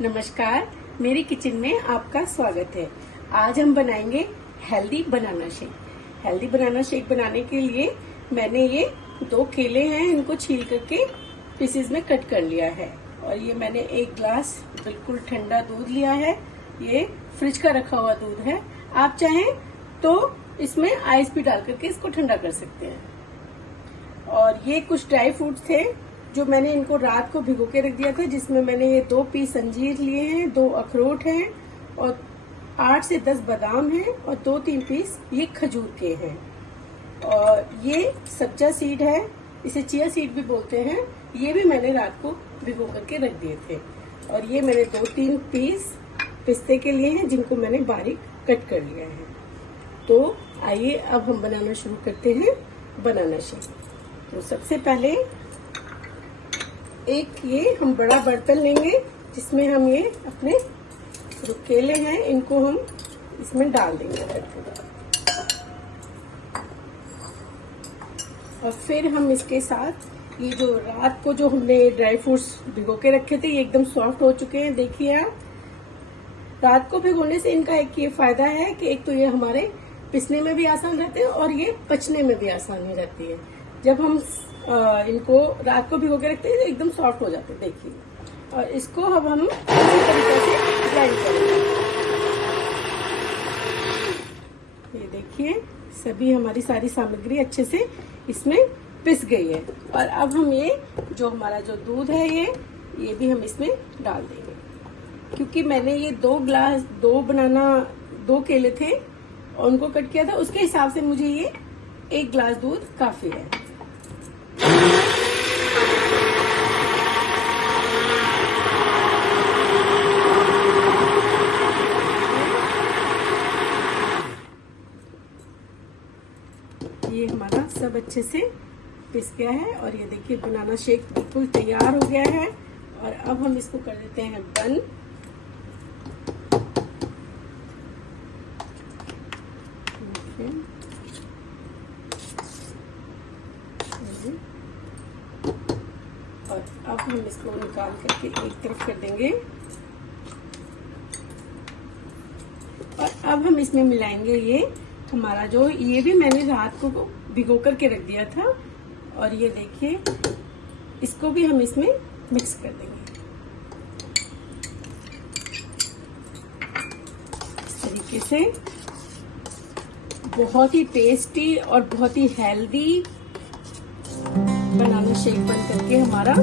नमस्कार, मेरी किचन में आपका स्वागत है। आज हम बनाएंगे healthy banana shake. Healthy banana shake बनाने के लिए मैंने ये 2 केले हैं, इनको छील करके पीसेस में कट कर लिया है। और ये मैंने 1 ग्लास बिल्कुल ठंडा दूध लिया है। ये फ्रिज का रखा हुआ दूध है। आप चाहें तो इसमें आइस भी डाल करके इसको ठंडा कर सकते हैं। और ये कुछ ड्राई फ्रूट्स थे जो मैंने इनको रात को भिगो के रख दिया था, जिसमें मैंने ये 2 पीस अंजीर लिए हैं, 2 अखरोट हैं और 8 से 10 बादाम हैं और 2-3 पीस ये खजूर के हैं। और ये सब्जा सीड है, इसे चिया सीड भी बोलते हैं। ये भी मैंने रात को भिगो करके रख दिए थे। और ये मैंने 2-3 पीस पिस्ते के लिए हैं, जिनको मैंने बारीक कट कर लिया है। तो आइए अब हम बनाना शुरू करते हैं बनाना शेक। तो सबसे पहले एक ये हम बड़ा बर्तन लेंगे, जिसमें हम ये अपने जो केले हैं इनको हम इसमें डाल देंगे। और फिर हम इसके साथ ये जो रात को जो हमने ड्राई फ्रूट्स भिगो के रखे थे, ये एकदम सॉफ्ट हो चुके हैं। देखिए आप, रात को भिगोने से इनका एक ये फायदा है कि एक तो ये हमारे पिसने में भी आसान रहते हैं और ये पचने में भी आसानी रहती है। जब हम इनको रात को भिगो के रखते हैं तो एकदम सॉफ्ट हो जाते हैं। देखिए, और इसको अब हम इसी तरीके से ग्राइंड करेंगे। ये देखिए, सभी हमारी सारी सामग्री अच्छे से इसमें पिस गई है। और अब हम ये जो हमारा जो दूध है ये भी हम इसमें डाल देंगे। क्योंकि मैंने ये 2 केले थे और उनको कट किया था, उसके हिसाब से मुझे ये 1 गिलास दूध काफी है। ये हमारा सब अच्छे से पिस गया है और ये देखिए बनाना शेक बिल्कुल तैयार हो गया है। और अब हम इसको कर देते हैं बंद। और अब हम इसको निकाल करके एक तरफ कर देंगे। और अब हम इसमें मिलाएंगे ये हमारा जो ये भी मैंने रात को भिगो करके रख दिया था। और ये देखिए, इसको भी हम इसमें मिक्स कर देंगे इस तरीके से। बहुत ही टेस्टी और बहुत ही हेल्दी बनाना शेक बन करके हमारा